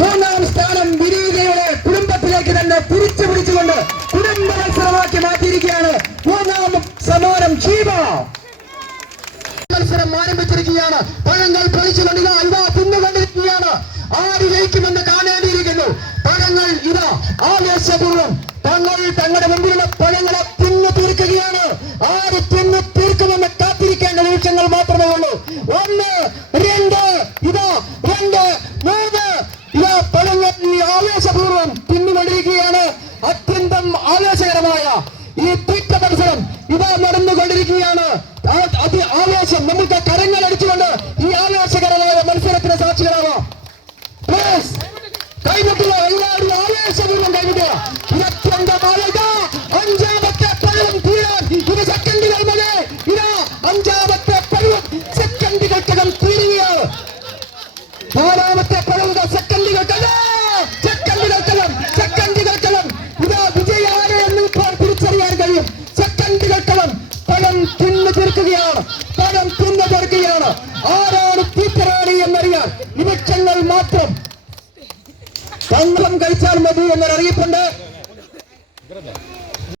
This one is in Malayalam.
മൂന്നാം സ്ഥാനം വിനീതയുടെ കുടുംബത്തിലേക്ക് തന്നെ തിരിച്ചു പിടിച്ചുകൊണ്ട് കുടുംബ മത്സരമാക്കി മാറ്റിയിരിക്കുകയാണ്. മൂന്നാം സമ്മാനം ഷീബ. മത്സരം ആരംഭിച്ചിരിക്കുകയാണ്. പഴങ്ങൾ പൊളിച്ചുകൊണ്ട് ഇതാ തിന്നുകൊണ്ടിരിക്കുകയാണ്. ആര് ജയിക്കുമെന്ന് കാണേണ്ടിയിരിക്കുന്നു. പഴങ്ങൾ ഇതാ ആവേശപൂർവ്വം തങ്ങളുടെ മുമ്പിലുള്ള പഴങ്ങളെ തിന്നു തീർക്കുകയാണ്. ആര് തിന്നു തീർക്കുമെന്ന് കാത്തിരിക്കേണ്ട നിമിഷങ്ങൾ മാത്രമേ ഉള്ളൂ. 1, 2, ഇതാ 2, 3, ഇതാ പഴങ്ങൾ ആവേശപൂർവ്വം തിന്നുകൊണ്ടിരിക്കുകയാണ്. അത്യന്തം ആവേശകരമായ ഈ തീറ്റ മത്സരം ഇതാ നടന്നുകൊണ്ടിരിക്കുകയാണ്. ആവേശം നമുക്ക് കരങ്ങൾ അടിച്ചുകൊണ്ട് ഈ ആവേശകരമായ മത്സരത്തിന് സാക്ഷികളാവാം. കൈമുട്ടുക, എല്ലാവരും ആവേശപൂർവ്വം കൈമുട്ടുക. അഞ്ചാമത്തെ പഴം തീരാൻ ഇത് സെക്കൻഡുകൾ മതി. ഇതാ അഞ്ചാമത്തെ പഴം സെക്കൻഡുകൾക്കകം തീരുകയാണ്. നാലാമത്തെ പഴം സെക്കൻഡുകൾക്കകം ഇതാ വിജയാരെ എന്ന് ഇപ്പോൾ തിരിച്ചറിയാൻ കഴിയും. സെക്കൻഡുകൾക്കകം പഴം തിന്നു തീർക്കുകയാണ്. ആരാണ് തീറ്ററാണി എന്നറിയാൻ നിമിഷങ്ങൾ മാത്രം. തന്ത്രം കഴിച്ചാൽ മതി എന്നൊരറിയിപ്പുണ്ട്.